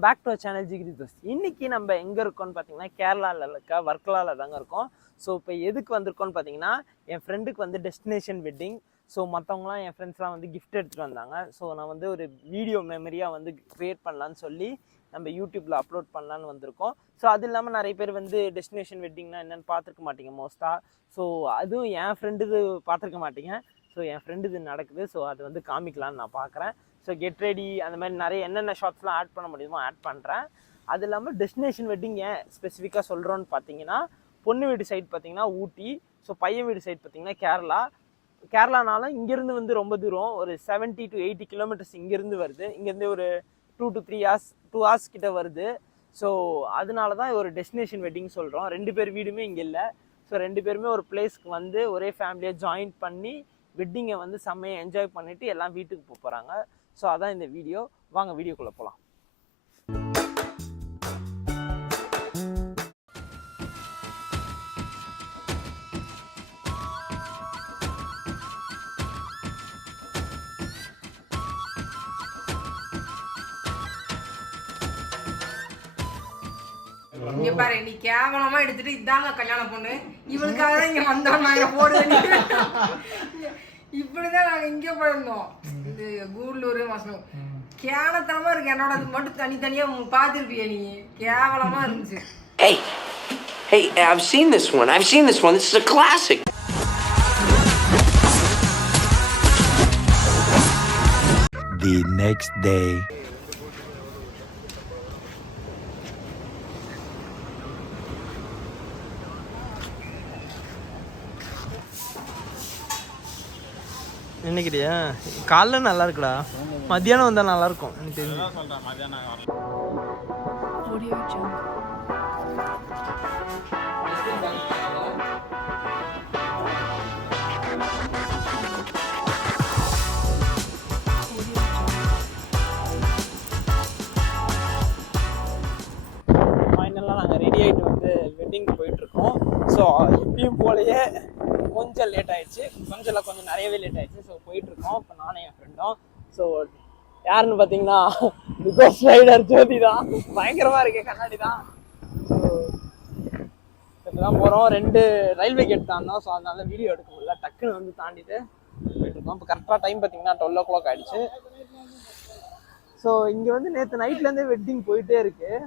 Welcome back to channel Jigiri Dosth. இன்னைக்கு நம்ம எங்கே இருக்கோம்னு பார்த்தீங்கன்னா கேரளாவில் இருக்க வர்க்கலாவில் தாங்க இருக்கோம். ஸோ இப்போ எதுக்கு வந்திருக்கோன்னு பார்த்தீங்கன்னா என் ஃப்ரெண்டுக்கு வந்து டெஸ்டினேஷன் வெட்டிங். ஸோ மற்றவங்களாம் என் ஃப்ரெண்ட்ஸ்லாம் வந்து கிஃப்ட் எடுத்துகிட்டு வந்தாங்க. ஸோ நான் வந்து ஒரு வீடியோ மெமரியாக வந்து க்ரியேட் பண்ணலான்னு சொல்லி நம்ம யூடியூப்பில் அப்லோட் பண்ணலான்னு வந்திருக்கோம். ஸோ அது இல்லாமல் நிறைய பேர் வந்து டெஸ்டினேஷன் வெட்டிங்னா என்னென்னு பார்த்துருக்க மாட்டீங்க மோஸ்ட்டாக. ஸோ அதுவும் என் ஃப்ரெண்டுது பார்த்துருக்க மாட்டீங்க. ஸோ என் ஃப்ரெண்டு இது நடக்குது. ஸோ அது வந்து காமிக்கலான்னு நான் பார்க்குறேன். ஸோ கெட் ரெடி அந்த மாதிரி நிறைய என்னென்ன ஷார்ட்ஸ்லாம் ஆட் பண்ண முடியுமோ ஆட் பண்ணுறேன். அது இல்லாமல் டெஸ்டினேஷன் வெட்டிங் ஏன் ஸ்பெசிஃபிக்காக சொல்கிறோன்னு பார்த்தீங்கன்னா, பொண்ணு வீடு சைட் பார்த்தீங்கன்னா ஊட்டி, ஸோ பையன் வீடு சைட் பார்த்தீங்கன்னா கேரளானாலும் இங்கேருந்து வந்து ரொம்ப தூரம், ஒரு 70 to 80 கிலோமீட்டர்ஸ் இங்கேருந்து வருது. இங்கேருந்து ஒரு 2 to 3 hours கிட்ட வருது. ஸோ அதனால தான் ஒரு டெஸ்டினேஷன் வெட்டிங் சொல்கிறோம். 2 பேர் வீடுமே இங்கே இல்லை. ஸோ 2 பேருமே ஒரு பிளேஸ்க்கு வந்து ஒரே ஃபேமிலியாக ஜாயின் பண்ணி வெட்டிங்கை வந்து செம்மையாக என்ஜாய் பண்ணிவிட்டு எல்லாம் வீட்டுக்கு போகிறாங்க. ஸோ அதான் இந்த வீடியோ. வாங்க வீடியோக்குள்ளே போகலாம். இங்க பாரு, நீ கேவலமா எடுத்துட்டு இதாங்க கல்யாண பொண்ணு, இவளுக்காக தான் இங்க வந்தோம். நாங்க போடுவோம் இப்படிதான் நாங்க இங்க போயிருந்தோம். இது கூடலூர் மாசம் கேவலத்தனமா இருக்கு. என்னோட அது மட்டும் தனித்தனியா பாத்துருப்பிய நீ. கேவலமா இருந்துச்சு. Hey, I've seen this one. This is a classic. The next day. நினைக்கிறியா? காலைல நல்லா இருக்குடா, மத்தியானம் வந்தால் நல்லா இருக்கும். எனக்கு தெரிஞ்சு ஃபைனலாக நாங்கள் ரெடி ஆகிட்டு வந்து வெட்டிங் போயிட்டுருக்கோம். ஸோ இப்பயும் போலயே கொஞ்சம் லேட் ஆகிடுச்சு, கொஞ்சம் நிறையவே லேட் ஆகிடுச்சு. ஸோ போயிட்டுருக்கோம் இப்போ நானும் என் ஃப்ரெண்டும். ஸோ யாருன்னு பார்த்தீங்கன்னா பிகாஸ் ரைடர் ஜோதி தான். பயங்கரமாக இருக்கு, கண்ணாடி தான். இப்போ தான் போகிறோம். 2 ரயில்வே கேட் தாண்டோம். ஸோ அதனால வீடியோ எடுக்க முடியல, டக்குன்னு வந்து தாண்டிட்டு போயிட்டுருக்கோம். இப்போ கரெக்டாக டைம் பார்த்தீங்கன்னா 12 o'clock ஆகிடுச்சு. ஸோ இங்கே வந்து நேற்று நைட்லேருந்தே வெட்டிங் போயிட்டே இருக்குது.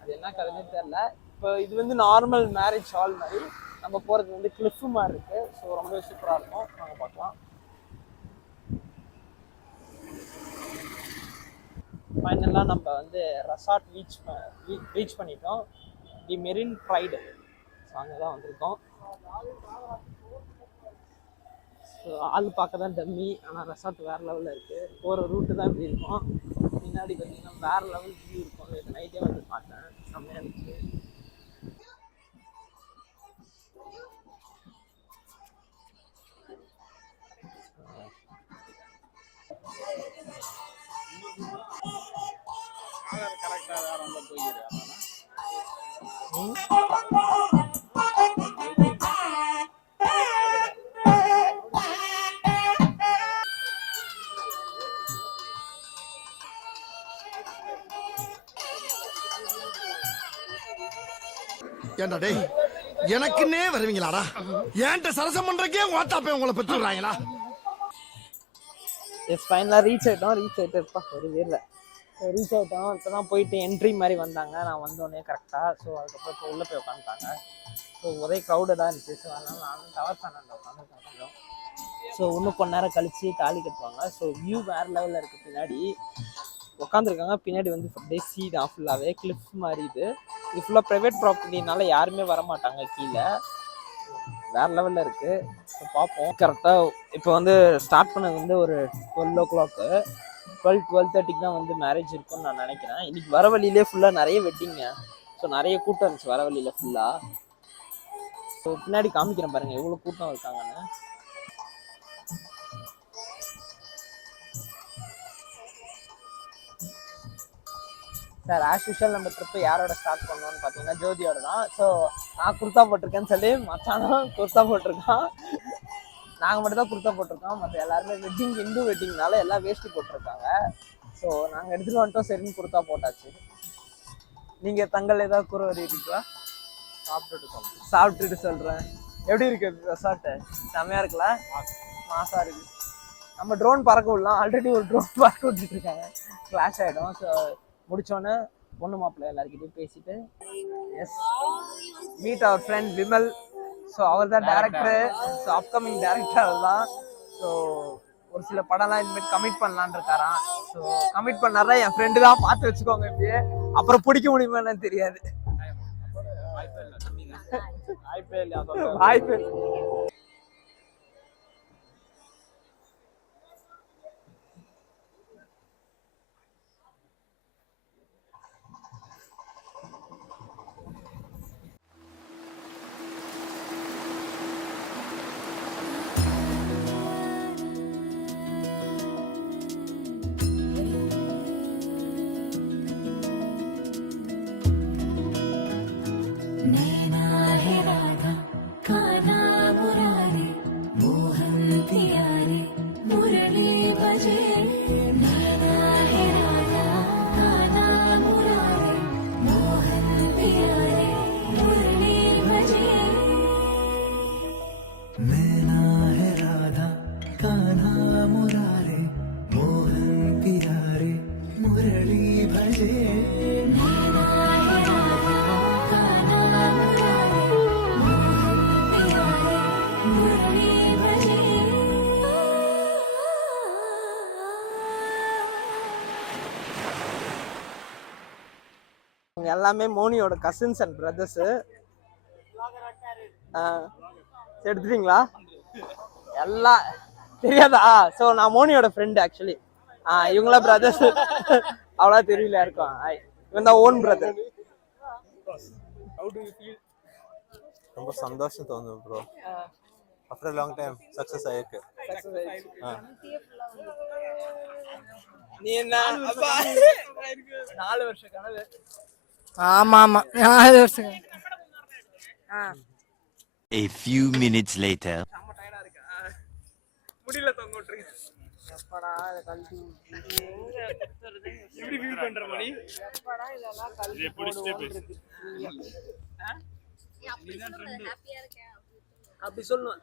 அது என்ன கதைன்னே தெரில. இப்போ இது வந்து நார்மல் மேரேஜ் ஹால் மாதிரி, நம்ம போகிறது வந்து கிளிஃப் மாதிரி இருக்குது. ஸோ ரொம்பவே சூப்பராக இருக்கும். நாங்கள் பார்க்கலாம். ஃபைனலாக நம்ம வந்து ரெசார்ட் ரீச் பண்ணிட்டோம். தி மெரின் ப்ரைடு. ஸோ அங்கே தான் வந்திருக்கோம். ஸோ ஆள் பார்க்க தான் டம்மி, ஆனால் ரெசார்ட் வேறு லெவலில் இருக்குது. போகிற ரூட்டு தான் இப்படி இருக்கும். பின்னாடி பார்த்தீங்கன்னா வேறு லெவல் வியூ இருக்கும். நேற்று நைட்டே வந்து பார்த்தேன், செம்மையாக இருந்துச்சு. ஏண்டா டேய், எனக்குன்னே வருவீங்களாடா? ஏன்ட்ட சரசம் பண்றக்கே வாட்டாப்பே உங்களை பெற்றுறாங்களா? எஸ், ஃபைனலாக ரீச் ஆகிட்டோம். ஒரு வேலை ரீச் ஆகிட்டோம். இப்போ தான் போயிட்டு என்ட்ரி மாதிரி வந்தாங்க. நான் வந்தோடனே கரெக்டாக. ஸோ அதுக்கப்புறம் இப்போ உள்ளே போய் உட்காந்துட்டாங்க. ஸோ ஒரே க்ரௌடடாக இருந்துச்சு. ஸோ அதனால் நானும் டவர் ஃபேனில் உட்காந்துருக்கேன் கொஞ்சம். ஸோ இன்னும் கொஞ்ச நேரம் கழித்து தாலி கட்டுவாங்க. ஸோ வியூ வேறு லெவலில் இருக்குது. பின்னாடி உட்காந்துருக்காங்க. பின்னாடி வந்து அப்படியே சீ தான், ஃபுல்லாகவே கிளிஃப் மாதிரி. இது ஃபுல்லாக ப்ரைவேட் ப்ராப்பர்ட்டினால யாருமே வரமாட்டாங்க கீழே. வேறு லெவலில் இருக்குது. ஸோ பார்ப்போம். கரெக்டாக இப்போ வந்து ஸ்டார்ட் பண்ணது வந்து ஒரு 12 o'clock, 12:30 தான் வந்து மேரேஜ் இருக்குன்னு நான் நினைக்கிறேன். இன்றைக்கி வர வழியிலே ஃபுல்லாக நிறைய வெட்டிங்க. ஸோ நிறைய கூட்டம் இருந்துச்சு வர வழியில் ஃபுல்லாக. ஸோ பின்னாடி காமிக்கிறேன் பாருங்கள் எவ்வளோ கூட்டம் இருக்காங்கன்னு. சார் ஆஸ் யூஷுவல் நம்ம ட்ரிப்பு யாரோட ஸ்டார்ட் பண்ணோன்னு பார்த்தீங்கன்னா ஜோதியோட தான். ஸோ நான் குர்த்தா போட்டிருக்கேன்னு சொல்லி மச்சானும் குர்த்தா போட்டிருக்கான். நாங்கள் மட்டும் தான் குர்த்தா போட்டிருக்கோம். மற்ற எல்லாருமே வெட்டிங், இந்து வெட்டிங்னால எல்லாம் வேஷ்டி போட்டிருக்காங்க. ஸோ நாங்கள் எடுத்துகிட்டு வந்துட்டோம், சரின்னு கொடுத்தா போட்டாச்சு. நீங்கள் தங்கள் ஏதாவது கூற வருவீங்களா? சாப்பிட்டுட்டு சொல்கிறேன். எப்படி இருக்கு ரெசார்ட்டு? செம்மையாக இருக்குல்ல? மாசாக இருக்கு. நம்ம ட்ரோன் பறக்க விடலாம், ஆல்ரெடி ஒரு ட்ரோன் பறக்க விட்டுட்டு இருக்காங்க, கிளாஷ் ஆகிடும். ஸோ முடிச்சோன்னே பொண்ணு மாப்பிள்ளை எல்லாருக்கிட்டையும் பேசிட்டு எஸ் மீட் அவர் ஃப்ரெண்ட் விமல். ஸோ அவர் தான் டேரக்டரு. ஸோ அப்கமிங் டேரக்டர் அவர் தான். ஸோ ஒரு சில படம்லாம் இனிமேல் கமிட் பண்ணலான் இருக்காராம். ஸோ கமிட் பண்ணாரா என் ஃப்ரெண்டு தான், பார்த்து வச்சுக்கோங்க. இப்படியே அப்புறம் பிடிக்க முடியுமான்னு தெரியாது. வாய்ப்பு எல்லாமே மோனியோட கசின்ஸ் அண்ட் பிரதர்ஸு. எடுத்துட்டீங்களா? எல்லாம் தெரியாதா? ஸோ நான் மோனியோட ஃப்ரெண்டு ஆக்சுவலி. இவங்களாம் பிரதர்ஸ் அவ்வளோ தெரியல இருக்கும். இவன் தான் ஓன் பிரதர். ரொம்ப சந்தோஷம் தோணுது bro. After long time success ஆயிருக்கு. நீ என்ன 4 வருஷ கனவு? ஆமா 4 வருஷம். A few minutes later. முடியல தொங்க விட்டுருங்க. எப்படா இத கழட்டி எப்படி ஃபீல் பண்ற மணி? எப்படா இதெல்லாம் கழட்டி போடுவோம். அப்படி சொல்லணும்.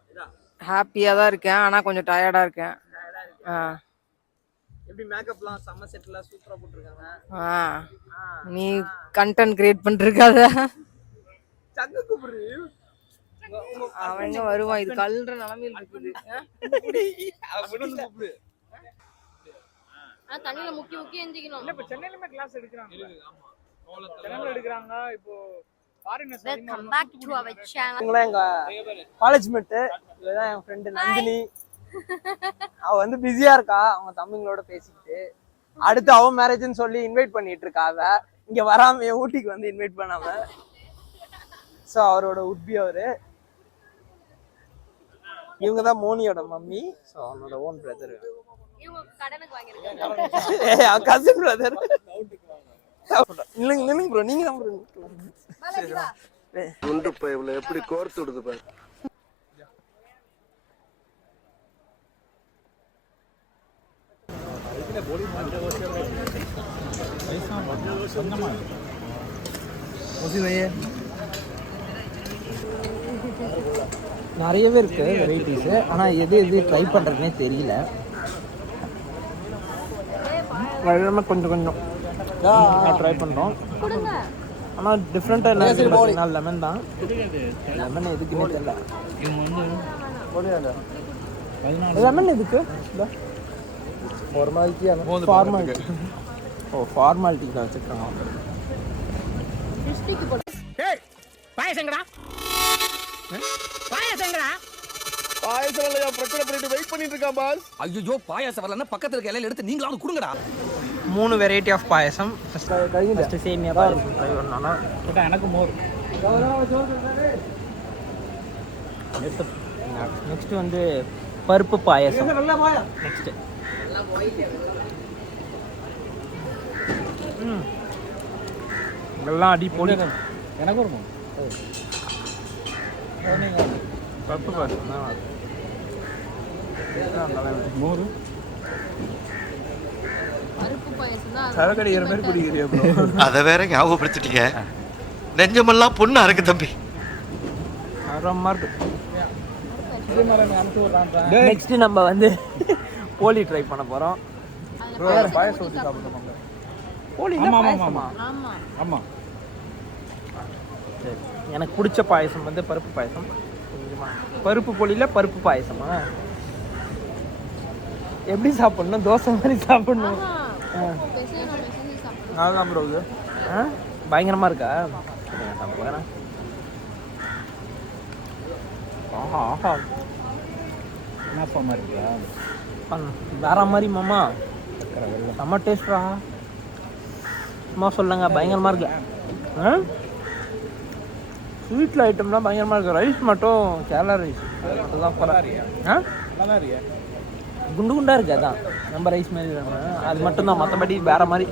ஹாப்பியா தான் இருக்கேன், ஆனா கொஞ்சம் டயர்டா இருக்கேன். எப்படி மேக்கப்லாம் செம்ம செட்லாம் சூப்பரா போட்டுருக்காங்க. நீ கண்டென்ட் கிரியேட் பண்ணிருக்காத. சங்க கூப்பிடு. அவங்க வருவான், இது கல்ற நிலைமையில இருக்குது. கூப்பிடு. தண்ணில முக்கி முக்கி எந்திக்கணும். இல்ல இப்ப சென்னையிலமே கிளாஸ் எடுக்கறாங்க. ஆமா. சென்னையில எடுக்கறாங்க. இப்போ foreigners Welcome back to our channel. இவங்க எங்க காலேஜ் மேட். இதுதான் என் ஃப்ரெண்ட் நந்தினி. அவ வந்து பிஸியா இருக்கா, அவங்க தம்பிங்களோட பேசிக்கிட்டு. அடுத்து அவ மேரேஜ்னு சொல்லி இன்வைட் பண்ணிட்டு இருக்கா. அவ இங்க வராம ஊட்டிக்கு வந்து இன்வைட் பண்ணாம. ஸோ அவரோட உட்பி அவரு. இவங்க தான் மோனியோட மம்மி. ஸோ அவனோட ஓன் பிரதர். இவங்க கடனுக்கு வாங்கிருக்காங்க. அவன் கசின் பிரதர். இல்லைங்க ப்ரோ, நீங்க தான் ப்ரோ. குண்டு பைப்ல எப்படி கோர்த்து விடுது பாரு. நிறையவே இருக்கு வெரைட்டிஸ். ஆனா எது ட்ரை பண்றதுனே தெரியல. கொஞ்சம் கொஞ்சம் ட்ரை பண்றோம். ஆனா டிஃப்ரெண்டா என்ன லெமன் தான். லெமன் எதுக்குன்னே தெரியல. லெமன் எதுக்கு? ஃபார்மாலிட்டி. ஓ ஃபார்மாலிட்டிக்கு தான் வச்சிருக்காங்க. பாயசங்கடா பாயசங்கடா பாயசம் இல்லையா பிரச்சனை பண்ணிட்டு வெயிட் பண்ணிட்டு இருக்கான் பாஸ். ஐயோ பாயாசம் வரலன்னா பக்கத்துல இருக்க இலையில எடுத்து நீங்களாவது கொடுங்கடா. 3 வெரைட்டி ஆஃப் பாயசம். ஃபர்ஸ்ட் சேமியா பாயசம் ட்ரை பண்ணனும். கேட்டா எனக்கு மோர். நெக்ஸ்ட் வந்து பருப்பு பாயசம். நெக்ஸ்ட் எல்லாம் அடி பொடி. எனக்கு இருக்கும் பருப்பு பாயசம் மோர். பருப்பு பாயசம் தான் சரக்கு அடிக்கிற மாதிரி குடிக்கிறியா ப்ரோ? அத வேற ஞாபகப்படுத்திட்டீங்க. நெஞ்சமெல்லாம் பொண்ணா இருக்கு தம்பி. ரொம்ப இருக்கு. இதே மாதிரி நான் அனுப்பிச்சு விட்றான். நெக்ஸ்ட் நம்ம வந்து போலி ட்ரை பண்ண போறோம். ப்ரோ பாயசம் ஊற்றி சாப்பிடுறோம். போலி ஆமா, ஆமா, பாயசமா? ஆமா ஆமா. சரி. எனக்கு பிடிச்ச பாயசம் வந்து பருப்பு பாயசம். கொஞ்சமா பருப்பு போலியில் பருப்பு பாயசமா எப்படி சாப்பிடணும்? தோசை மாதிரி சாப்பிடணும். பெசைய நம்ம செஞ்சு சாப்பிடுவோம். அதுதான் ப்ரோ இது. பயங்கரமாக இருக்கா? சரிங்க, சாப்பிடுறேன். ஆஹா ஆஹா. என்ன ஃபார்மாக இருக்குதா? வேற மாதிரி மாமா செம்ம டேஸ்டா. சும்மா சொல்லுங்க, பயங்கரமாக இருக்கு. ஸ்வீட்டில் ஐட்டம்லாம் பயங்கரமாக இருக்குது. ரைஸ் மட்டும் கேரளா ரைஸ் அதுதான் நல்லா இருக்கியா? குண்டு குண்டாக இருக்குது. அதான் நம்ம ரைஸ் மாதிரி வேணும். அது மட்டும்தான், மற்றபடி வேறு மாதிரி.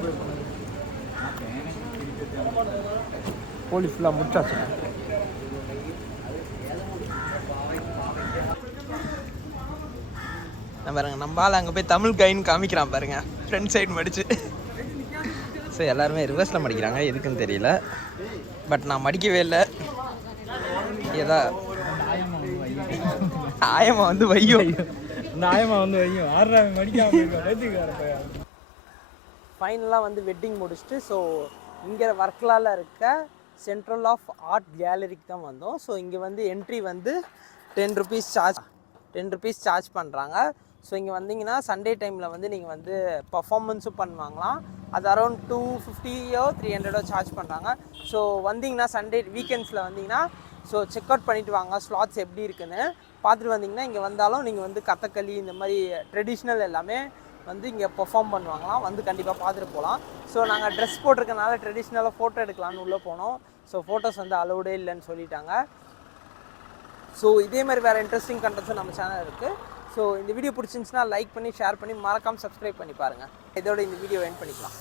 போலி ஃபுல்லாக முடிச்சாச்சு. பாருங்க, நம்ம ஆள் அங்கே போய் தமிழ் கைன்னு காமிக்கிறான் பாருங்க, ஃப்ரண்ட் சைடு மடிச்சு. ஸோ எல்லாருமே ரிவர்ஸில் மடிக்கிறாங்க, எதுக்குன்னு தெரியல. பட் நான் மடிக்கவே இல்லை. ஏதா ஆயமா வந்து வையோ, இந்த ஆயமா வந்து வையும் 6 மணிக்கு ஃபைனலாக வந்து வெட்டிங் முடிச்சுட்டு ஸோ இங்கே வர்க்கலாவில் இருக்க சென்ட்ரல் ஆஃப் ஆர்ட் கேலரிக்கு தான் வந்தோம். ஸோ இங்கே வந்து என்ட்ரி வந்து 10 ருபீஸ் சார்ஜ் பண்ணுறாங்க. ஸோ இங்கே வந்தீங்கன்னா சண்டே டைமில் வந்து நீங்கள் வந்து பர்ஃபார்மன்ஸும் பண்ணுவாங்களாம். அது அரௌண்ட் 250 300 சார்ஜ் பண்ணுறாங்க. ஸோ வந்தீங்கன்னா சண்டே வீக்கெண்ட்ஸில் வந்தீங்கன்னா ஸோ செக் அவுட் பண்ணிவிட்டு வாங்க, ஸ்லாட்ஸ் எப்படி இருக்குன்னு பார்த்துட்டு வந்தீங்கன்னா இங்கே வந்தாலும் நீங்கள் வந்து கதகளி இந்த மாதிரி ட்ரெடிஷ்னல் எல்லாமே வந்து இங்கே பெர்ஃபார்ம் பண்ணுவாங்களாம். வந்து கண்டிப்பாக பார்த்துட்டு போகலாம். ஸோ நாங்கள் ட்ரெஸ் போட்டிருக்கனால ட்ரெடிஷ்னலாக ஃபோட்டோ எடுக்கலான்னு உள்ளே போனோம். ஸோ ஃபோட்டோஸ் வந்து அலௌடே இல்லைன்னு சொல்லிட்டாங்க. ஸோ இதே மாதிரி வேறு இன்ட்ரெஸ்டிங் கண்டென்ட்ஸும் நம்ம சேனல் இருக்குது. ஸோ இந்த வீடியோ பிடிச்சிருந்துச்சுன்னா லைக் பண்ணி ஷேர் பண்ணி மறக்காமல் சப்ஸ்கிரைப் பண்ணி பாருங்கள். இதோட இந்த வீடியோ எண்ட் பண்ணிக்கலாம்.